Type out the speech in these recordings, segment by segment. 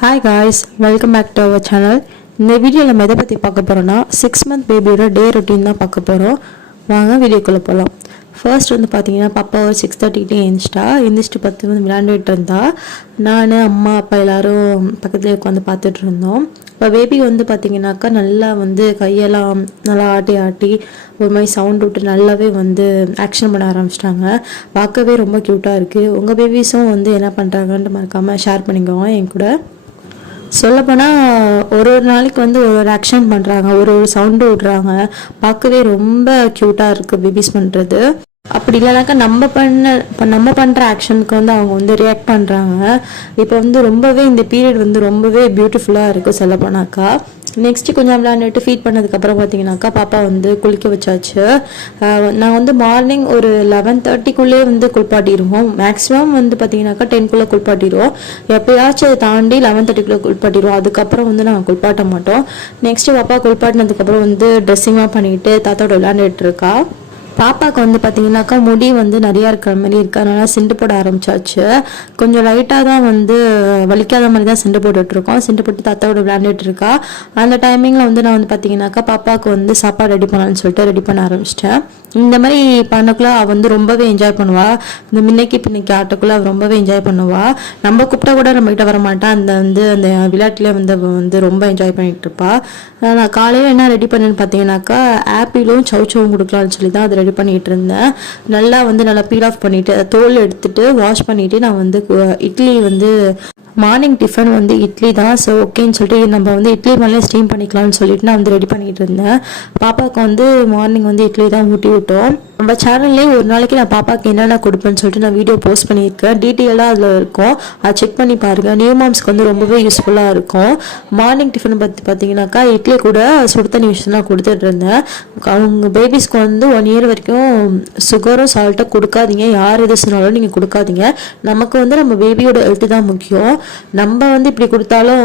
Hi guys, welcome back to our channel. இந்த வீடியோவில் நம்ம எதை பற்றி பார்க்க போகிறோம்னா 6 month பேபியோட டே ரொட்டீன் தான் பார்க்க போகிறோம். வாங்க வீடியோக்குள்ளே போகலாம். ஃபர்ஸ்ட் வந்து பார்த்தீங்கன்னா பாப்பா ஒரு 6:30 எழுந்திரிச்சிட்டு 10 வந்து விளையாண்டுட்டு இருந்தா. நான் அம்மா அப்பா எல்லோரும் பக்கத்துலேயே உட்காந்து பார்த்துட்டு இருந்தோம். இப்போ பேபி வந்து பார்த்தீங்கன்னாக்கா நல்லா வந்து கையெல்லாம் நல்லா ஆட்டி ஒரு மாதிரி சவுண்ட் விட்டு நல்லாவே வந்து ஆக்ஷன் பண்ண ஆரம்பிச்சிட்டாங்க. பார்க்கவே ரொம்ப க்யூட்டாக இருக்குது. உங்கள் பேபிஸும் வந்து என்ன பண்ணுறாங்கன்ட்டு மறக்காமல் ஷேர் பண்ணிக்கோங்க என் கூட. சொல்லப்போனால் ஒரு நாளைக்கு வந்து ஒரு ஆக்ஷன் பண்ணுறாங்க, ஒரு சவுண்டு விடுறாங்க. பார்க்கவே ரொம்ப க்யூட்டாக இருக்குது பேபிஸ் பண்ணுறது. அப்படி இல்லைனாக்கா நம்ம பண்ணுற ஆக்ஷனுக்கு வந்து அவங்க வந்து ரியாக்ட் பண்ணுறாங்க. இப்போ வந்து ரொம்பவே இந்த பீரியட் வந்து ரொம்பவே பியூட்டிஃபுல்லாக இருக்குது சொல்லப்போனாக்கா. நெக்ஸ்ட்டு கொஞ்சம் விளையாண்டுட்டு ஃபீட் பண்ணதுக்கப்புறம் பார்த்தீங்கன்னாக்கா பாப்பா வந்து குளிக்க வச்சாச்சு. நான் வந்து மார்னிங் ஒரு 11:30 வந்து குளிப்பாட்டிடுவோம். மேக்ஸிமம் வந்து பார்த்தீங்கன்னாக்கா 10 குளிப்பாட்டிடுவோம். எப்போயாச்சும் அதை தாண்டி 11:30 குளிப்பாட்டிடுவோம். அதுக்கப்புறம் வந்து நாங்கள் குளிப்பாட்ட மாட்டோம். நெக்ஸ்ட்டு பாப்பா குளிப்பாட்டினதுக்கப்புறம் வந்து ட்ரெஸ்ஸிங்லாம் பண்ணிக்கிட்டு தாத்தாவோட விளையாண்டுட்டு இருக்கா. பாப்பாவுக்கு வந்து பார்த்தீங்கன்னாக்கா முடி வந்து நிறையா இருக்கிற மாதிரி இருக்கு. அதனால சிண்டு போட ஆரம்பிச்சாச்சு. கொஞ்சம் லைட்டாக தான் வந்து வலிக்காத மாதிரி தான் சிண்டு போட்டுட்ருக்கோம். சிண்டு போட்டு தாத்தாவோட விளையாண்டுட்டு இருக்கா. அந்த டைமிங்கில் வந்து நான் வந்து பார்த்தீங்கன்னாக்கா பாப்பாவுக்கு வந்து சாப்பாடு ரெடி பண்ணலான்னு சொல்லிட்டு ரெடி பண்ண ஆரம்பிச்சிட்டேன். இந்த மாதிரி பண்ணக்குள்ள அவள் வந்து ரொம்பவே என்ஜாய் பண்ணுவாள். இந்த பின்னைக்கு ஆட்டக்குள்ளே அவள் ரொம்பவே என்ஜாய் பண்ணுவாள். நம்ம கூப்பிட்டா கூட நம்மகிட்ட வரமாட்டான். அந்த விளையாட்டுலேயே வந்து ரொம்ப என்ஜாய் பண்ணிட்டு இருப்பாள். நான் காலையில் என்ன ரெடி பண்ணேன்னு பார்த்தீங்கன்னாக்கா ஆப்பிளும் சவுச்சவும் கொடுக்கலான்னு சொல்லி தான் அதை ரெடி பண்ணிகிட்டு இருந்தேன். நல்லா பீல் ஆஃப் பண்ணிவிட்டு தோல் எடுத்துட்டு வாஷ் பண்ணிவிட்டு நான் வந்து இட்லி வந்து மார்னிங் டிஃபன் வந்து இட்லி தான். ஸோ ஓகேன்னு சொல்லிட்டு நம்ம வந்து இட்லி மேலே ஸ்டீம் பண்ணிக்கலாம்னு சொல்லிட்டு நான் வந்து ரெடி பண்ணிகிட்டு இருந்தேன். பாப்பாவுக்கு வந்து மார்னிங் வந்து இட்லி தான் ஊட்டி விட்டோம். நம்ம சேனல்லேயே ஒரு நாளைக்கு நான் பாப்பாவுக்கு என்னென்ன கொடுப்பேன்னு சொல்லிட்டு நான் வீடியோ போஸ்ட் பண்ணியிருக்கேன். டீட்டெயிலாக அதில் இருக்கும், அதை செக் பண்ணி பாருங்கள். நியூ மாம்ஸ்க்கு வந்து ரொம்பவே யூஸ்ஃபுல்லாக இருக்கும். மார்னிங் டிஃபன் பார்த்தீங்கன்னாக்கா இட்லி கூட சுடு தண்ணி விஷயம் தான் கொடுத்துட்டு இருந்தேன். அவங்க பேபிஸ்க்கு வந்து 1 year வரைக்கும் சுகரும் சால்ட்டும் கொடுக்காதீங்க. யார் எது சொன்னாலும் நீங்கள் கொடுக்காதீங்க. நமக்கு வந்து நம்ம பேபியோட ஹெல்த்து தான் முக்கியம். நம்ம வந்து இப்படி கொடுத்தாலும்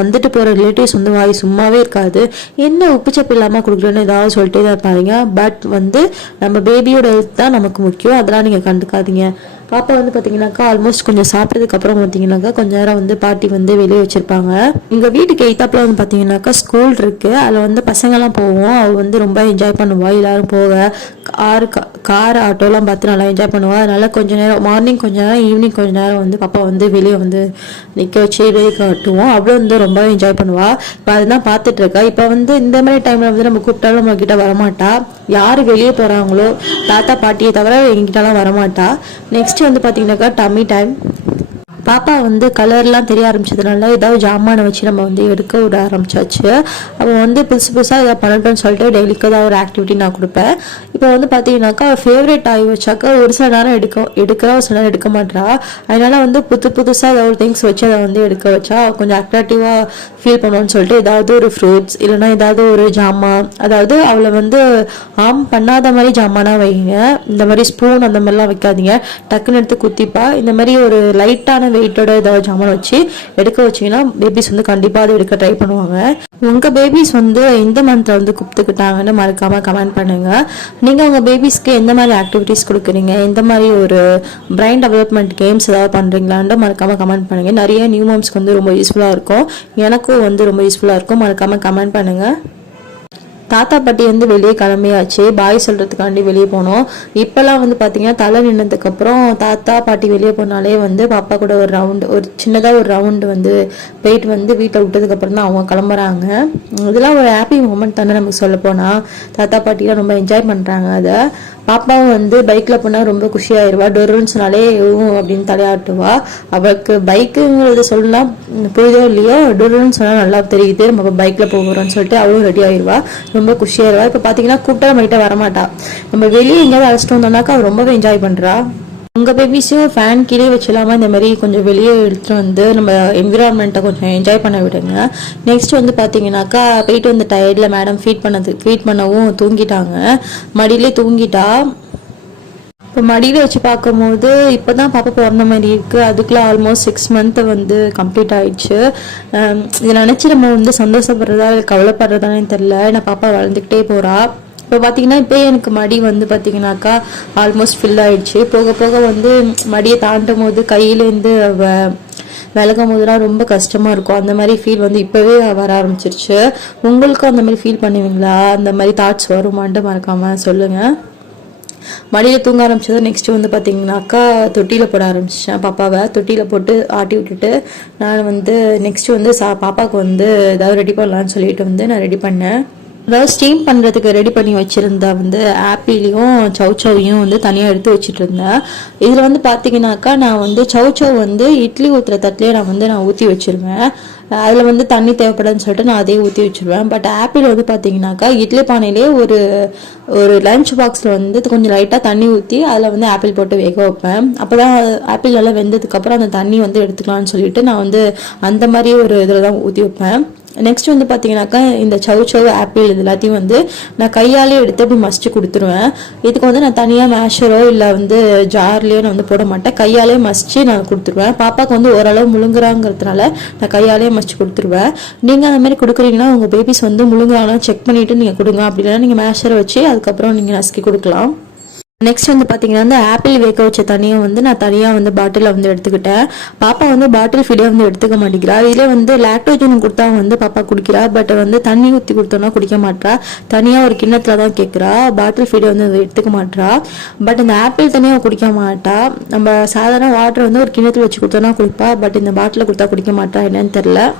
வந்துட்டு போகிற ரிலேட்டிவ்ஸ் வந்து வாய் சும்மாவே இருக்காது. என்ன உப்புச்சப்பு இல்லாமல் கொடுக்குறேன்னு ஏதாவது சொல்லிட்டே தான் இருப்பாங்க. பட் வந்து நம்ம பேபியோட ஹெல்த் தான் நமக்கு முக்கியம். அதெல்லாம் நீங்கள் கண்டுக்காதீங்க. பாப்பா வந்து பார்த்தீங்கன்னாக்கா ஆல்மோஸ்ட் கொஞ்சம் சாப்பிட்டதுக்கு அப்புறம் பார்த்தீங்கன்னாக்கா கொஞ்ச நேரம் வந்து பாட்டி வந்து வெளியே வச்சிருப்பாங்க. எங்கள் வீட்டுக்கு எய்த்தாப்புல வந்து பார்த்தீங்கன்னாக்கா ஸ்கூல் இருக்குது. அதில் வந்து பசங்கள்லாம் போவோம். அவள் வந்து ரொம்ப என்ஜாய் பண்ணுவாள். எல்லாரும் போக கார் ஆட்டோலாம் பார்த்து நல்லா என்ஜாய் பண்ணுவாள். அதனால கொஞ்சம் நேரம் மார்னிங் கொஞ்சம் நேரம் ஈவினிங் கொஞ்சம் நேரம் வந்து பாப்பா வந்து வெளியே வந்து நிற்க வச்சு வெளியே காட்டுவோம். அவ்வளோ வந்து ரொம்ப என்ஜாய் பண்ணுவாள். இப்போ அதுதான் பார்த்துட்டு இருக்கா. இப்போ வந்து இந்த மாதிரி டைமில் வந்து நம்ம கூப்பிட்டாலும் நம்ம கிட்ட வரமாட்டா. யார் வெளியே போகிறாங்களோ தாத்தா பாட்டியை தவிர எங்கிட்டலாம் வரமாட்டா. நெக்ஸ்ட் வந்து பார்த்தீங்கன்னாக்கா டம்மி டைம். பாப்பா வந்து கலர்லாம் தெரிய ஆரம்பிச்சதுனால ஏதாவது ஜாமானை வச்சு நம்ம வந்து எடுக்க விட ஆரம்பிச்சாச்சு. அவள் வந்து புதுசாக ஏதாவது பண்ணட்டும்னு சொல்லிட்டு டெய்லிக்கு தான் ஒரு ஆக்டிவிட்டி நான் கொடுப்பேன். இப்போ வந்து பார்த்தீங்கன்னாக்கா ஃபேவரட் ஆகி வச்சாக்கா ஒரு சில நேரம் எடுக்கிறா, ஒரு சில நேரம் எடுக்க மாட்டா. அதனால வந்து புதுசாக ஏதாவது திங்ஸ் வச்சு அதை வந்து எடுக்க வச்சா கொஞ்சம் அட்ராக்டிவாக ஃபீல் பண்ணுவோன்னு சொல்லிட்டு ஏதாவது ஒரு ஃப்ரூட்ஸ் இல்லைனா ஏதாவது ஒரு ஜாமான், அதாவது அவளை வந்து பண்ணாத மாதிரி ஜாமானா வைங்க. இந்த மாதிரி ஸ்பூன் அந்த மாதிரிலாம் வைக்காதீங்க. டக்குன்னு எடுத்து குத்திப்பா. இந்த மாதிரி ஒரு லைட்டான வெயிட்டோட ஏதாவது ஜாமான் வச்சு எடுக்க வச்சிங்கன்னா பேபிஸ் வந்து கண்டிப்பாக அதை எடுக்க ட்ரை பண்ணுவாங்க. உங்கள் பேபிஸ் வந்து எந்த மந்த்தில் வந்து கூப்பிட்டுக்கிட்டாங்கன்னு மறக்காமல் கமெண்ட் பண்ணுங்கள். நீங்கள் உங்கள் பேபிஸ்க்கு எந்த மாதிரி ஆக்டிவிட்டீஸ் கொடுக்குறீங்க, எந்த மாதிரி ஒரு பிரைன் டெவலப்மெண்ட் கேம்ஸ் ஏதாவது பண்ணுறீங்களான்னு மறக்காமல் கமெண்ட் பண்ணுங்கள். நிறைய நியூ மாம்ஸ்க்கு வந்து ரொம்ப யூஸ்ஃபுல்லாக இருக்கும். எனக்கும் வந்து ரொம்ப யூஸ்ஃபுல்லாக இருக்கும். மறக்காமல் கமெண்ட் பண்ணுங்கள். தாத்தா பாட்டி வந்து வெளியே கிளம்பியாச்சு. பாய் சொல்கிறதுக்காண்டி வெளியே போனோம். இப்போல்லாம் வந்து பார்த்தீங்கன்னா தலை நின்னதுக்கப்புறம் தாத்தா பாட்டி வெளியே போனாலே வந்து பாப்பா கூட ஒரு சின்னதாக ஒரு ரவுண்டு வந்து போயிட்டு வந்து வீட்டை விட்டதுக்கப்புறம் தான் அவங்க கிளம்புறாங்க. இதெல்லாம் ஒரு ஹாப்பி மூமெண்ட் தானே நமக்கு சொல்ல போனால். தாத்தா பாட்டிலாம் ரொம்ப என்ஜாய் பண்ணுறாங்க. அதை பாப்பாவும் வந்து பைக்கில் போனால் ரொம்ப குஷியாயிருவா. டொருன்னு சொன்னாலே அப்படின்னு தலையாட்டுவா. அவளுக்கு பைக்குங்கிறது சொல்லலாம் புரியுதோ இல்லையோ, டொருன்னு சொன்னால் நல்லா தெரியுது நம்ம பைக்கில் போகிறோம்னு சொல்லிட்டு அவளும் ரெடி ஆயிடுவா. ரொம்ப குஷியாயிருவா. இப்போ பார்த்தீங்கன்னா கூப்பிட்டா நம்மகிட்ட வரமாட்டா. நம்ம வெளியே எங்கேயாவது அழைச்சிட்டு வந்தோம்னாக்கா அவள் ரொம்பவே என்ஜாய் பண்ணுறா. உங்கள் பேபிஸையும் ஃபேன் கீழே வச்சிடாமல் இந்த மாதிரி கொஞ்சம் வெளியே எடுத்துகிட்டு வந்து நம்ம என்விரான்மெண்ட்டை கொஞ்சம் என்ஜாய் பண்ண விடுங்க. நெக்ஸ்ட் வந்து பார்த்தீங்கன்னாக்கா போயிட்டு வந்து டயர்டில் மேடம் ஃபீட் பண்ணவும் தூங்கிட்டாங்க. மடியிலே தூங்கிட்டா. இப்போ மடியில் வச்சு பார்க்கும்போது இப்போ தான் பாப்பா பிறந்த மாதிரி இருக்குது. அதுக்குள்ளே ஆல்மோஸ்ட் 6 month வந்து கம்ப்ளீட் ஆயிடுச்சு. இதை நினச்சி நம்ம வந்து சந்தோஷப்படுறதா இல்லை கவலைப்படுறதானே தெரில. நான் பாப்பா வளர்ந்துக்கிட்டே போகிறா. இப்போ பார்த்தீங்கன்னா இப்போ எனக்கு மடி வந்து பார்த்தீங்கன்னாக்கா ஆல்மோஸ்ட் ஃபில் ஆயிடுச்சு. போக போக வந்து மடியை தாண்டும் போது கையிலேருந்து விலகும் போதுலாம் ரொம்ப கஷ்டமாக இருக்கும். அந்த மாதிரி ஃபீல் வந்து இப்போவே வர ஆரம்பிச்சிருச்சு. உங்களுக்கும் அந்த மாதிரி ஃபீல் பண்ணுவீங்களா? அந்த மாதிரி தாட்ஸ் வருமான்ட்டு மறக்காமல் சொல்லுங்கள். மடியில் தூங்க ஆரம்பிச்சது. நெக்ஸ்ட்டு வந்து பார்த்தீங்கன்னாக்கா தொட்டியில் போட ஆரம்பிச்சிட்டேன். பாப்பாவை தொட்டியில் போட்டு ஆட்டி விட்டுட்டு நான் வந்து நெக்ஸ்ட்டு வந்து பாப்பாவுக்கு வந்து ஏதாவது ரெடி பண்ணலான்னு சொல்லிட்டு வந்து நான் ரெடி பண்ணேன். அதாவது ஸ்டீம் பண்ணுறதுக்கு ரெடி பண்ணி வச்சுருந்தா வந்து ஆப்பிளையும் சவுச்சவையும் வந்து தனியாக எடுத்து வச்சுட்டு இருந்தேன். இதில் வந்து பார்த்தீங்கன்னாக்கா நான் வந்து சவுச்சவ் வந்து இட்லி ஊற்றுற தட்டிலே நான் ஊற்றி வச்சுருவேன். அதில் வந்து தண்ணி தேவைப்படுதுன்னு சொல்லிட்டு நான் அதையே ஊற்றி வச்சுருவேன். பட் ஆப்பிள் வந்து பார்த்தீங்கன்னாக்கா இட்லி பானையிலே ஒரு லஞ்ச் பாக்ஸில் வந்து கொஞ்சம் லைட்டாக தண்ணி ஊற்றி அதில் வந்து ஆப்பிள் போட்டு வேக வைப்பேன். அப்போ தான் ஆப்பிள் நல்லா வெந்ததுக்கப்புறம் அந்த தண்ணி வந்து எடுத்துக்கலாம்னு சொல்லிட்டு நான் வந்து அந்த மாதிரி ஒரு இதில் தான் ஊற்றி வைப்பேன். நெக்ஸ்ட் வந்து பார்த்தீங்கன்னாக்கா இந்த சவு ஆப்பிள் இது எல்லாத்தையும் வந்து நான் கையாலே எடுத்து அப்படி மசிச்சு கொடுத்துருவேன். இதுக்கு வந்து நான் தனியாக மேஷரோ இல்லை வந்து ஜார்லேயோ நான் வந்து போட மாட்டேன். கையாலே மசிச்சு நான் கொடுத்துருவேன். பாப்பாவுக்கு வந்து ஓரளவு முழுங்குறாங்கிறதுனால நான் கையாலே மசிச்சு கொடுத்துருவேன். நீங்கள் அந்த மாதிரி கொடுக்குறீங்கன்னா உங்கள் பேபிஸ் வந்து முழுங்குறாங்கன்னா செக் பண்ணிவிட்டு நீங்கள் கொடுங்க. அப்படி இல்லைன்னா நீங்கள் மேஷரை வச்சு அதுக்கப்புறம் நீங்கள் நசுக்கி கொடுக்கலாம். நெக்ஸ்ட் வந்து பார்த்தீங்கன்னா அந்த ஆப்பிள் வேக வச்ச தண்ணியை வந்து நான் தனியாக வந்து பாட்டிலில் வந்து எடுத்துக்கிட்டேன். பாப்பா வந்து பாட்டில் ஃபீடே வந்து எடுத்துக்க மாட்டேங்கிறா. இதில் வந்து லாக்டோஜன் கொடுத்தா வந்து பாப்பா குடிக்கிறா. பட் வந்து தண்ணி ஊற்றி கொடுத்தோன்னா குடிக்க மாட்டா. தனியாக ஒரு கிண்ணத்தில் தான் கேட்குறா. பாட்டில் ஃபீடே வந்து எடுத்துக்க மாட்டா. பட் இந்த ஆப்பிள் தனியாக குடிக்க மாட்டா. நம்ம சாதாரண வாட்டர் வந்து ஒரு கிண்ணத்தில் வச்சு கொடுத்தோன்னா குடிப்பா. பட் இந்த பாட்டிலில் கொடுத்தா குடிக்க மாட்டா. என்னன்னு தெரில.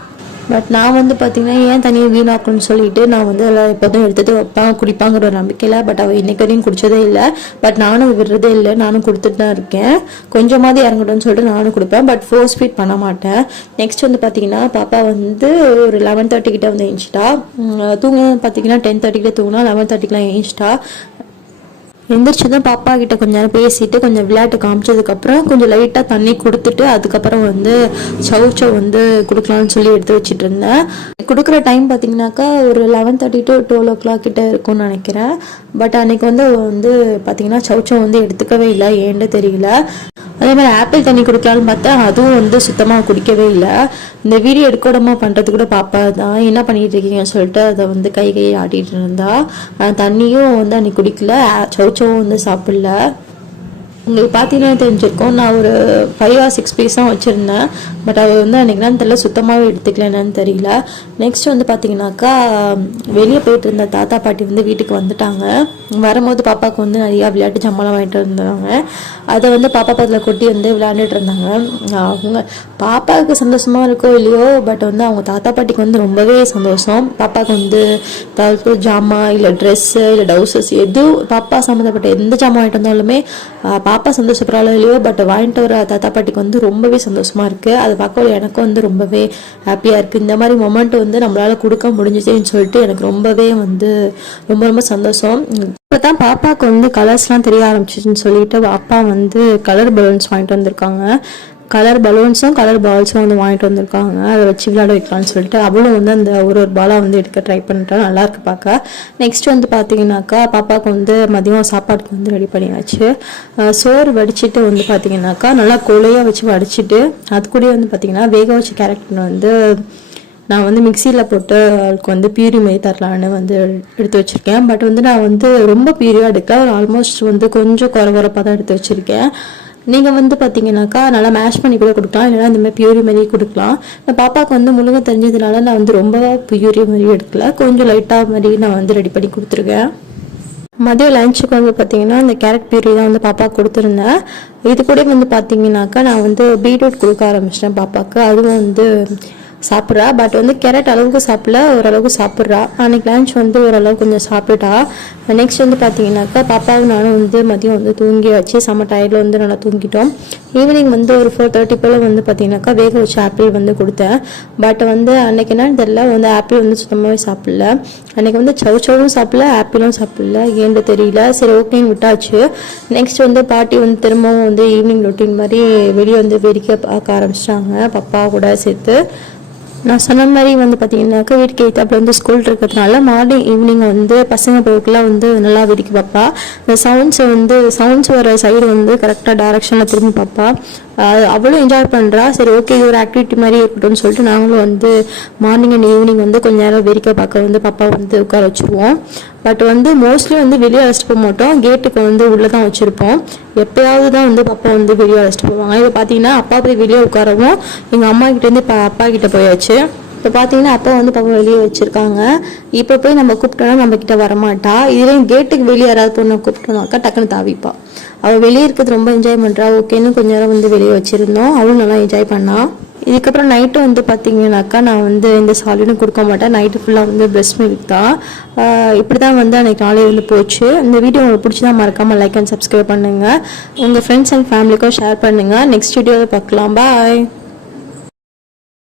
பட் நான் வந்து பார்த்தீங்கன்னா ஏன் தனியாக வீணாக்கணும்னு சொல்லிட்டு நான் வந்து எல்லாம் எப்போதும் எடுத்துகிட்டு வைப்பேன் குடிப்பாங்கிற ஒரு நம்பிக்கையில். பட் அவள் இன்னைக்கு வரையும் குடிச்சதே இல்லை. பட் நானும் விடுறதே இல்லை. நானும் கொடுத்துட்டு தான் இருக்கேன். கொஞ்சமாவது இறங்கட்டும்னு சொல்லிட்டு நானும் கொடுப்பேன். பட் ஃபோர்ஸ் ஃபீட் பண்ண மாட்டேன். நெக்ஸ்ட் வந்து பார்த்தீங்கன்னா பாப்பா வந்து ஒரு 11:30 கிட்ட வந்து எழுந்துச்சிட்டா. தூங்க பார்த்தீங்கன்னா 10:30 கிட்ட தூங்கினா 11:30க்குலாம் எழுந்துச்சிட்டா. எந்திரிச்சு தான் பாப்பா கிட்ட கொஞ்ச நேரம் பேசிட்டு கொஞ்சம் விளையாட்டு காமிச்சதுக்கப்புறம் கொஞ்சம் லைட்டாக தண்ணி கொடுத்துட்டு அதுக்கப்புறம் வந்து சவுச்சவ் வந்து கொடுக்கலான்னு சொல்லி எடுத்து வச்சுட்டு இருந்தேன். கொடுக்குற டைம் பார்த்தீங்கன்னாக்கா ஒரு 11:30 to 12 o'clock கிட்ட இருக்கும்னு நினைக்கிறேன். பட் அன்னைக்கு வந்து பார்த்தீங்கன்னா சவுச்சவ் வந்து எடுத்துக்கவே இல்லை. ஏன்னு தெரியல. அதே மாதிரி ஆப்பிள் தண்ணி குடிக்கலான்னு பார்த்தா அதுவும் வந்து சுத்தமாக குடிக்கவே இல்லை. இந்த வீடியோ எடுக்கடமா பண்ணுறது கூட பாப்பா தான் என்ன பண்ணிட்டு இருக்கீங்கன்னு சொல்லிட்டு அதை வந்து கையை ஆட்டிகிட்டு இருந்தா. தண்ணியும் வந்து அன்னைக்கு குடிக்கல. சவுச்சவும் வந்து சாப்பிடல. உங்களுக்கு பார்த்தீங்கன்னா தெரிஞ்சிருக்கோம். நான் ஒரு 5 or 6 பீஸ் தான் வச்சுருந்தேன். பட் அவள் வந்து அன்றைக்கி நான் தெரியல சுத்தமாகவே எடுத்துக்கல. என்னன்னு தெரியல. நெக்ஸ்ட் வந்து பார்த்தீங்கன்னாக்கா வெளியே போயிட்டு இருந்த தாத்தா பாட்டி வந்து வீட்டுக்கு வந்துட்டாங்க. வரும்போது பாப்பாவுக்கு வந்து நிறையா விளையாட்டு ஜாமான்லாம் வாங்கிட்டு இருந்தாங்க. அதை வந்து பாப்பா பக்கத்தில் கொட்டி வந்து விளையாண்டுட்டு இருந்தாங்க. அவங்க பாப்பாவுக்கு சந்தோஷமாக இருக்கோ இல்லையோ பட் வந்து அவங்க தாத்தா பாட்டிக்கு வந்து ரொம்பவே சந்தோஷம். பாப்பாவுக்கு வந்து ஏதாவது ஜாமான் இல்லை ட்ரெஸ்ஸு இல்லை டவுசஸ் எது பாப்பா சம்மந்தப்பட்ட எந்த ஜாமான் வாங்கிட்டு வந்தாலுமே பாப்பா சந்தோஷப்படுறாளோ இல்லையோ பட் வாங்கிட்டு வர தாத்தா பாட்டிக்கு வந்து ரொம்பவே சந்தோஷமாக இருக்குது. அதை பார்க்க எனக்கும் வந்து ரொம்பவே ஹாப்பியாக இருக்குது. இந்த மாதிரி மொமெண்ட் வந்து நம்மளால் கொடுக்க முடிஞ்சிச்சேன்னு சொல்லிட்டு எனக்கு ரொம்பவே வந்து ரொம்ப ரொம்ப சந்தோஷம். இப்போ தான் பாப்பாவுக்கு வந்து கலர்ஸ்லாம் தெரிய ஆரம்பிச்சிச்சுன்னு சொல்லிட்டு அப்பா வந்து கலர் பலூன்ஸ் வாங்கிட்டு வந்திருக்காங்க. கலர் பலூன்ஸும் கலர் பால்ஸும் வந்து வாங்கிட்டு வந்திருக்காங்க. அதை வச்சு விளையாட வைக்கலாம்னு சொல்லிட்டு அவளும் வந்து அந்த ஒரு பாலாக வந்து எடுக்க ட்ரை பண்ணிட்டா. நல்லாயிருக்கு பார்க்க. நெக்ஸ்ட் வந்து பார்த்தீங்கன்னாக்கா பாப்பாவுக்கு வந்து மதியம் சாப்பாட்டுக்கு வந்து ரெடி பண்ணியாச்சு. சோறு வடிச்சிட்டு வந்து பார்த்தீங்கன்னாக்கா நல்லா கொலையாக வச்சு வடிச்சிட்டு அது கூட வந்து பார்த்தீங்கன்னா வேக வச்ச கேரட் வந்து நான் வந்து மிக்சியில் போட்டு அவளுக்கு வந்து பியூரி மாரி தரலான்னு வந்து எடுத்து வச்சுருக்கேன். பட் வந்து நான் வந்து ரொம்ப பியூரியாக எடுக்கல. ஒரு ஆல்மோஸ்ட் வந்து கொஞ்சம் குறப்பாக தான் எடுத்து வச்சுருக்கேன். நீங்கள் வந்து பார்த்தீங்கன்னாக்கா நல்லா மேஷ் பண்ணி கூட கொடுக்கலாம். இல்லைனா இந்த மாதிரி பியூரி மாதிரி கொடுக்கலாம். இந்த பாப்பாவுக்கு வந்து முழுங்க தெரிஞ்சதுனால நான் வந்து ரொம்ப பியூரி மாதிரி எடுக்கல. கொஞ்சம் லைட்டாக மாதிரி நான் வந்து ரெடி பண்ணி கொடுத்துருக்கேன். மதியம் லஞ்சுக்கு வந்து பார்த்தீங்கன்னா இந்த கேரட் பியூரி தான் வந்து பாப்பாவுக்கு கொடுத்துருந்தேன். இது கூட வந்து பார்த்தீங்கன்னாக்கா நான் வந்து பீட்ரூட் கொடுக்க ஆரம்பிச்சிட்டேன் பாப்பாவுக்கு. அதுவும் வந்து சாப்பிட்றா. பட் வந்து கேரட் அளவுக்கு சாப்பிடல, ஓரளவுக்கு சாப்பிட்றா. அன்றைக்கி லஞ்ச் வந்து ஓரளவு கொஞ்சம் சாப்பிட்டா. நெக்ஸ்ட் வந்து பார்த்தீங்கன்னாக்கா பாப்பாவும் நானும் வந்து மதியம் வந்து தூங்கி வச்சு செம்ம டயர்டில் வந்து நல்லா தூங்கிட்டோம். ஈவினிங் வந்து ஒரு 4:30 போல் வந்து பார்த்தீங்கன்னாக்கா வேக வச்சு ஆப்பிள் வந்து கொடுத்தேன். பட் வந்து அன்றைக்கி என்னன்னு தெரில வந்து ஆப்பிள் வந்து சுத்தமாகவே சாப்பிடல. அன்றைக்கி வந்து சவுச்சவும் சாப்பிடல, ஆப்பிளும் சாப்பிடல. ஏன்னு தெரியல. சரி ஓகேன்னு விட்டாச்சு. நெக்ஸ்ட் வந்து பாட்டி வந்து திரும்பவும் வந்து ஈவினிங் ரொட்டீன் மாதிரி வெளியே வந்து வேடிக்கை பார்க்க ஆரம்பிச்சிட்டாங்க பாப்பா கூட சேர்த்து. நான் சொன்ன மாதிரி வந்து பார்த்தீங்கன்னாக்கா வீட்டுக்கு எய்த்தாப்பில் வந்து ஸ்கூல் இருக்கிறதுனால மார்னிங் ஈவினிங் வந்து பசங்க போய்க்குலாம் வந்து நல்லா வேடிக்கை பார்ப்பா. இந்த சவுண்ட்ஸ் வர சைடு வந்து கரெக்டாக டைரக்ஷனில் திரும்பி பார்ப்பா. அவ்வளோ என்ஜாய் பண்ணுறா. சரி ஓகே இது ஒரு ஆக்டிவிட்டி மாதிரி இருக்கட்டும்னு சொல்லிட்டு நாங்களும் வந்து மார்னிங் அண்ட் ஈவினிங் வந்து கொஞ்சம் நேரம் வேடிக்கை பார்க்க வந்து பாப்பா வந்து உட்கார வச்சுருவோம். பட் வந்து மோஸ்ட்லி வந்து வெளியே அழைச்சிட்டு போக மாட்டோம், கேட்டுக்கு வந்து உள்ளே தான் வச்சுருப்போம். எப்போயாவது தான் வந்து பாப்பா வந்து வெளியே அழைச்சிட்டு போவாங்க. இப்போ பார்த்தீங்கன்னா அப்பா போய் வெளியே உட்காரவும் எங்கள் அம்மா கிட்டேருந்து இப்போ அப்பா கிட்டே போயாச்சு. இப்போ பார்த்தீங்கன்னா அப்பா வந்து பாப்பா வெளியே வச்சுருக்காங்க. இப்போ போய் நம்ம கூப்பிட்டோன்னா நம்மக்கிட்ட வரமாட்டா. இதுலேயும் கேட்டுக்கு வெளியே யாராவது பொண்ணை கூப்பிட்டோம்னாக்கா டக்குன்னு தாவிப்பா. அவள் வெளியே இருக்கிறது ரொம்ப என்ஜாய் பண்ணுறா. ஓகேன்னு கொஞ்ச நேரம் வந்து வெளியே வச்சுருந்தோம், அவளும் நல்லா என்ஜாய் பண்ணா. இதுக்கப்புறம் நைட்டு வந்து பார்த்தீங்கன்னாக்கா நான் வந்து இந்த சாலிடும் கொடுக்க மாட்டேன். நைட்டு ஃபுல்லாக வந்து பிரெஸ்ட் மில்க் தான். இப்படி தான் வந்து அன்றைக்கி நாளே வந்து போச்சு. இந்த வீடியோ உங்களுக்கு பிடிச்சதா மறக்காமல் லைக் அண்ட் சப்ஸ்கிரைப் பண்ணுங்கள். உங்கள் ஃப்ரெண்ட்ஸ் அண்ட் ஃபேமிலிக்கும் ஷேர் பண்ணுங்கள். நெக்ஸ்ட் வீடியோவில் பார்க்கலாம். பாய்.